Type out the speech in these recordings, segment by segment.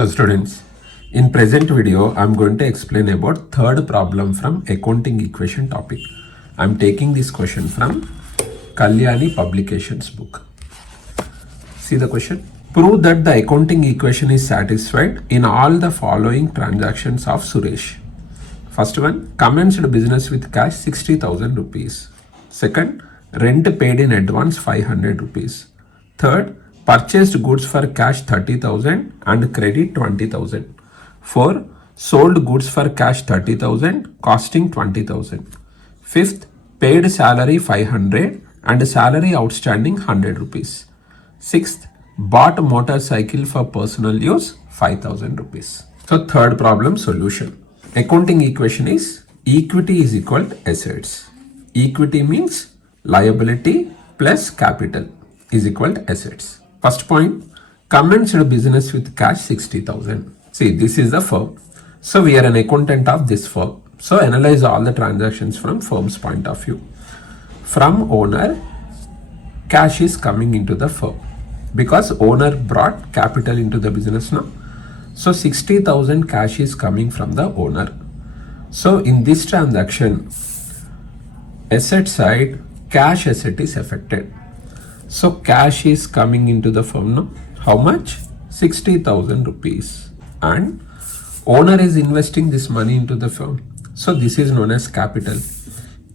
Hello students. In present video, I am going to explain about third problem from accounting equation topic. I am taking this question from Kalyani Publications book. See the question. Prove that the accounting equation is satisfied in all the following transactions of Suresh. First one, commenced business with cash 60,000 rupees. Second, rent paid in advance 500 rupees. Third, purchased goods for cash 30,000 and credit 20,000. 4. Sold goods for cash 30,000 costing 20,000. Fifth, paid salary 500 and salary outstanding 100 rupees. Sixth, bought motorcycle for personal use 5,000 rupees. So third problem solution. Accounting equation is equity is equal to assets. Equity means liability plus capital is equal to assets. First point, commenced business with cash 60,000. See, this is the firm. So we are an accountant of this firm. So analyze all the transactions from firm's point of view. From owner, cash is coming into the firm because owner brought capital into the business now. So 60,000 cash is coming from the owner. So in this transaction, asset side, cash asset is affected. So cash is coming into the firm now. How much? 60,000 rupees. And owner is investing this money into the firm. So this is known as capital.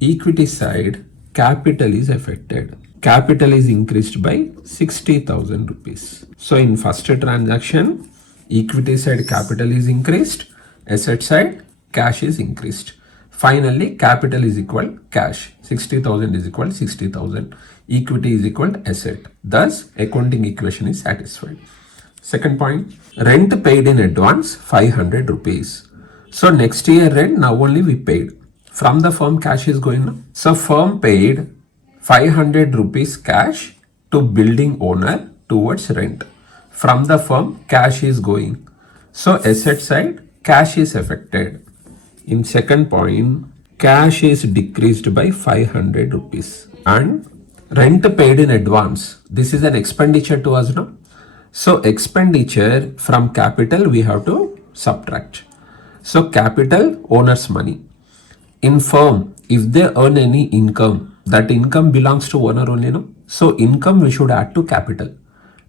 Equity side, capital is affected. Capital is increased by 60,000 rupees. So in first transaction, equity side capital is increased, asset side cash is increased. Finally, capital is equal cash. 60,000 is equal 60,000. Equity is equal to asset. Thus, accounting equation is satisfied. Second point, rent paid in advance 500 rupees. So next year rent now only we paid. From the firm cash is going now. So firm paid 500 rupees cash to building owner towards rent. From the firm cash is going. So asset side cash is affected. In second point, cash is decreased by 500 rupees and rent paid in advance. This is an expenditure to us now. So expenditure from capital we have to subtract. So capital owner's money. In firm, if they earn any income, that income belongs to owner only, no? So income we should add to capital.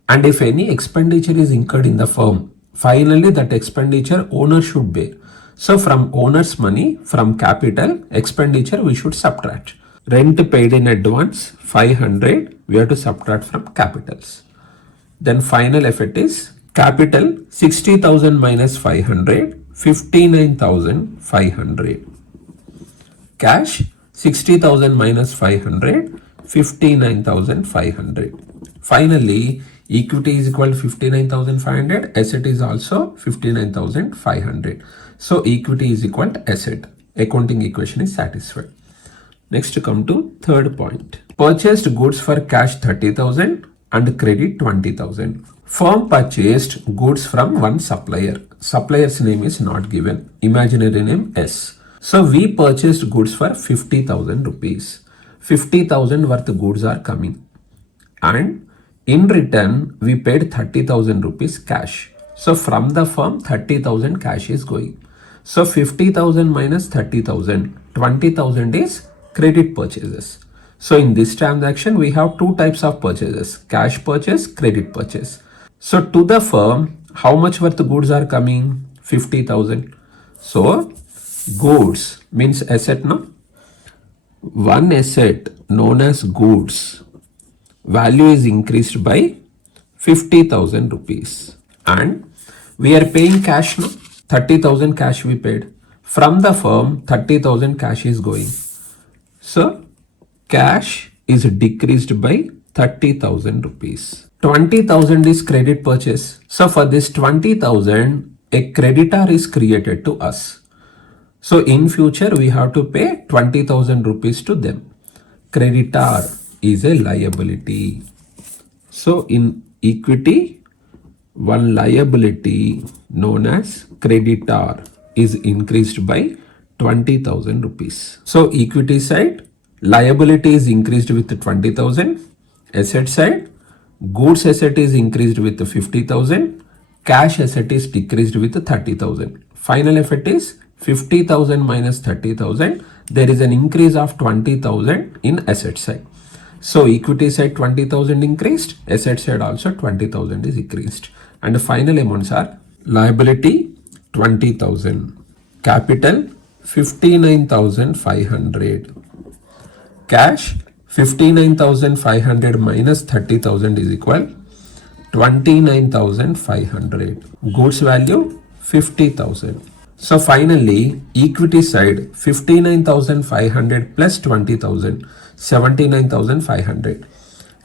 And if any expenditure is incurred in the firm, finally that expenditure owner should bear. So from owner's money, from capital, expenditure we should subtract. Rent paid in advance, 500, we have to subtract from capitals. Then final effect is capital, 60,000 minus 500, 59,500. Cash, 60,000 minus 500, 59,500. Finally, equity is equal to 59,500, asset is also 59,500. So equity is equal to asset. Accounting equation is satisfied. Next come to third point. Purchased goods for cash 30,000 and credit 20,000. Firm purchased goods from one supplier. Supplier's name is not given. Imaginary name S. So we purchased goods for 50,000 rupees. 50,000 worth goods are coming. And in return, we paid 30,000 rupees cash. So from the firm, 30,000 cash is going. So 50,000 minus 30,000, 20,000 is credit purchases. So in this transaction, we have two types of purchases, cash purchase, credit purchase. So to the firm, how much worth goods are coming? 50,000. So goods means asset, no? One asset known as goods, value is increased by 50,000 rupees. And we are paying cash, no? 30,000 cash we paid. From the firm, 30,000 cash is going. So cash is decreased by 30,000 rupees. 20,000 is credit purchase. So for this 20,000, a creditor is created to us. So in future, we have to pay 20,000 rupees to them. Creditor is a liability. So in equity, one liability known as creditor is increased by 20,000 rupees. So equity side, liability is increased with 20,000. Asset side, goods asset is increased with 50,000. cash asset is decreased with 30,000. Final effect is 50,000 minus 30,000. There is an increase of 20,000 in asset side. So equity side 20,000 increased, asset side also 20,000 is increased. And the final amounts are liability 20,000, capital 59,500, cash 59,500 minus 30,000 is equal 29,500, goods value 50,000. So finally equity side 59,500 plus 20,000, 79,500,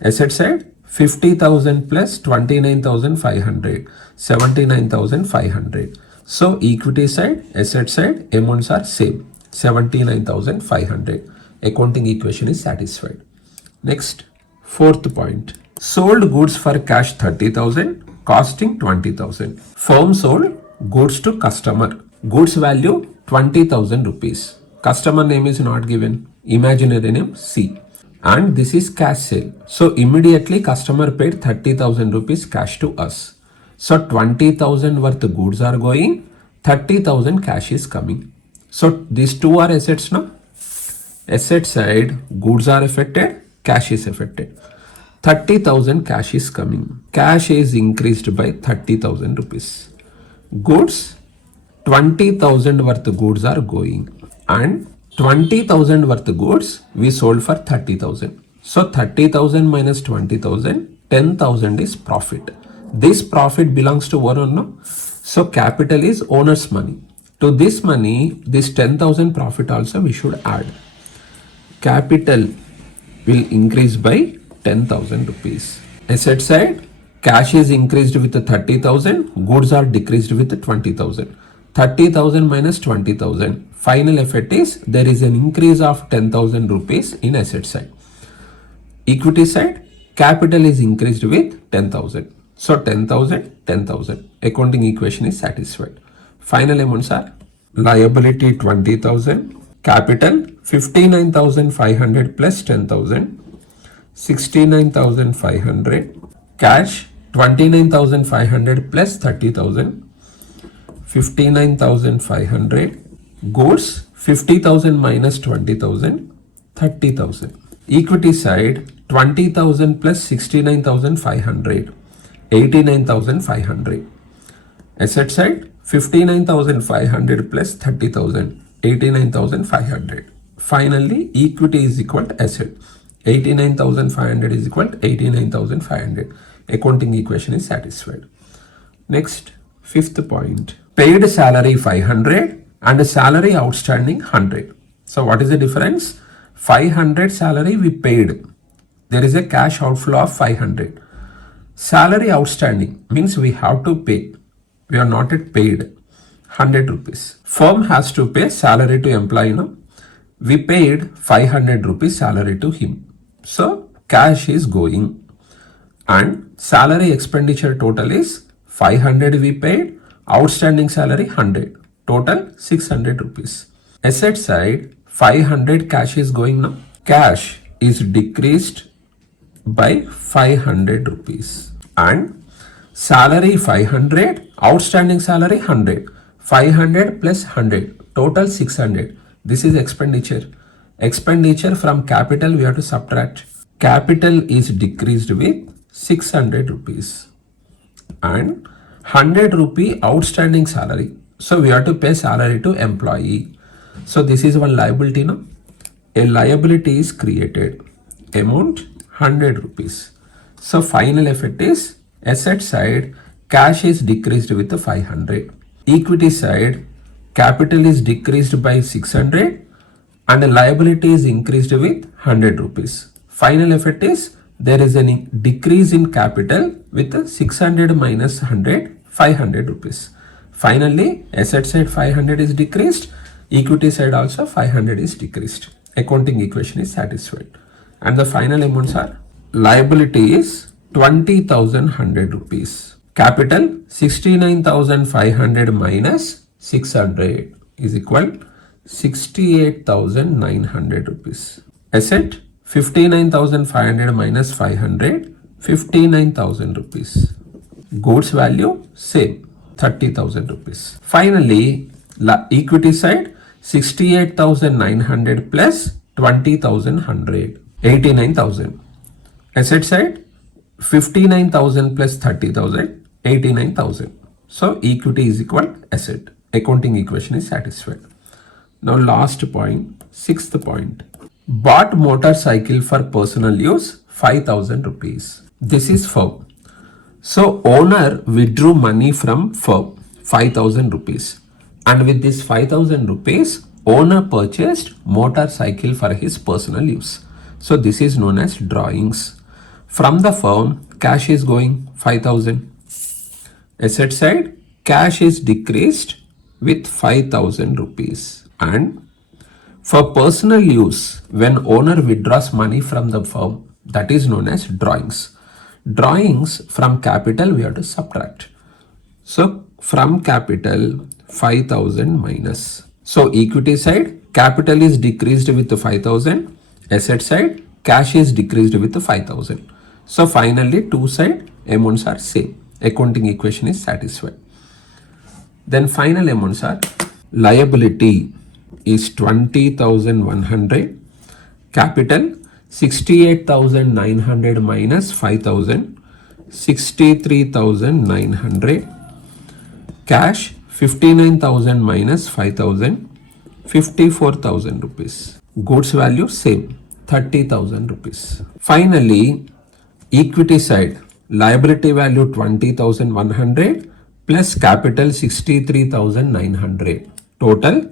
asset side 50,000 plus 29,500, 79,500. So equity side, asset side amounts are same, 79,500. Accounting equation is satisfied. Next, fourth point. Sold goods for cash 30,000, costing 20,000. Firm sold goods to customer. Goods value 20,000 rupees. Customer name is not given. Imaginary name C. And this is cash sale. So immediately customer paid 30,000 rupees cash to us. So 20,000 worth goods are going, 30,000 cash is coming. So these two are assets now. Asset side, goods are affected, cash is affected. 30,000 cash is coming. Cash is increased by 30,000 rupees. Goods, 20,000 worth goods are going. And 20,000 worth goods we sold for 30,000. So 30,000 minus 20,000, 10,000 is profit. This profit belongs to one or no? So capital is owner's money. To this money, this 10,000 profit also we should add. Capital will increase by 10,000 rupees. Asset side, cash is increased with 30,000, goods are decreased with 20,000. 30,000 minus 20,000. Final effect is there is an increase of 10,000 rupees in asset side. Equity side, capital is increased with 10,000. So 10,000, 10,000. Accounting equation is satisfied. Final amounts are liability 20,000, capital 59,500 plus 10,000, 69,500, cash 29,500 plus 30,000, 59,500, goods 50,000 minus 20,000, 30,000. Equity side 20,000 plus 69,500, 89,500. Asset side 59,500 plus 30,000, 89,500. Finally, equity is equal to asset. 89,500 is equal to 89,500. Accounting equation is satisfied. Next, fifth point. Paid salary 500 and salary outstanding 100. So what is the difference? 500 salary we paid. There is a cash outflow of 500. Salary outstanding means we have to pay. We are not yet paid 100 rupees. Firm has to pay salary to employee. No? We paid 500 rupees salary to him. So cash is going and salary expenditure total is 500 we paid, outstanding salary 100, total 600 rupees. Asset side 500 cash is going now. Cash is decreased by 500 rupees and salary 500, outstanding salary 100, 500 plus 100, total 600. This is expenditure. Expenditure from capital we have to subtract. Capital is decreased with 600 rupees and 100 rupee outstanding salary. So we have to pay salary to employee. So this is one liability. No? A liability is created. Amount 100 rupees. So final effect is asset side cash is decreased with 500. Equity side capital is decreased by 600 and liability is increased with 100 rupees. Final effect is there is a decrease in capital with 600 minus 100, 500 rupees. Finally, asset side 500 is decreased, equity side also 500 is decreased. Accounting equation is satisfied. And the final amounts are liability is 20,100 rupees. Capital 69,500 minus 600 is equal 68,900 rupees. Asset 59,500 minus 500, 59,000 rupees. Goods value same, 30,000 rupees. Finally, equity side 68,900 plus 20,100, 89,000. Asset side 59,000 plus 30,000, 89,000. So equity is equal asset. Accounting equation is satisfied. Now last point, sixth point. Bought motorcycle for personal use 5,000 rupees. This is firm. So owner withdrew money from firm 5,000 rupees, and with this 5,000 rupees owner purchased motorcycle for his personal use. So this is known as drawings. From the firm cash is going 5,000. Asset side cash is decreased with 5,000 rupees, and for personal use when owner withdraws money from the firm, that is known as drawings. Drawings from capital we have to subtract. So from capital 5,000 minus. So equity side capital is decreased with 5,000. Asset side cash is decreased with 5,000. So finally two side amounts are same. Accounting equation is satisfied. Then final amounts are liability is 20,100, capital 68,900 minus 5,000, 63,900, cash 59,000 minus 5,000, 54,000 rupees. Goods value same, 30,000 rupees. Finally, equity side, liability value 20,100 plus capital 63,900, total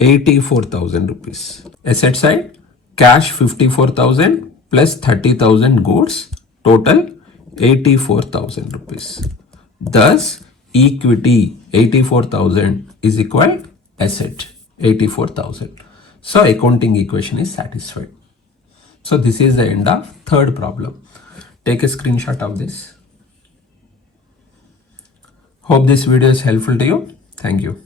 84,000 rupees. Asset side, cash 54,000 plus 30,000 goods, total 84,000 rupees. Thus, equity 84,000 is equal asset 84,000. So accounting equation is satisfied. So this is the end of third problem. Take a screenshot of this. Hope this video is helpful to you. Thank you.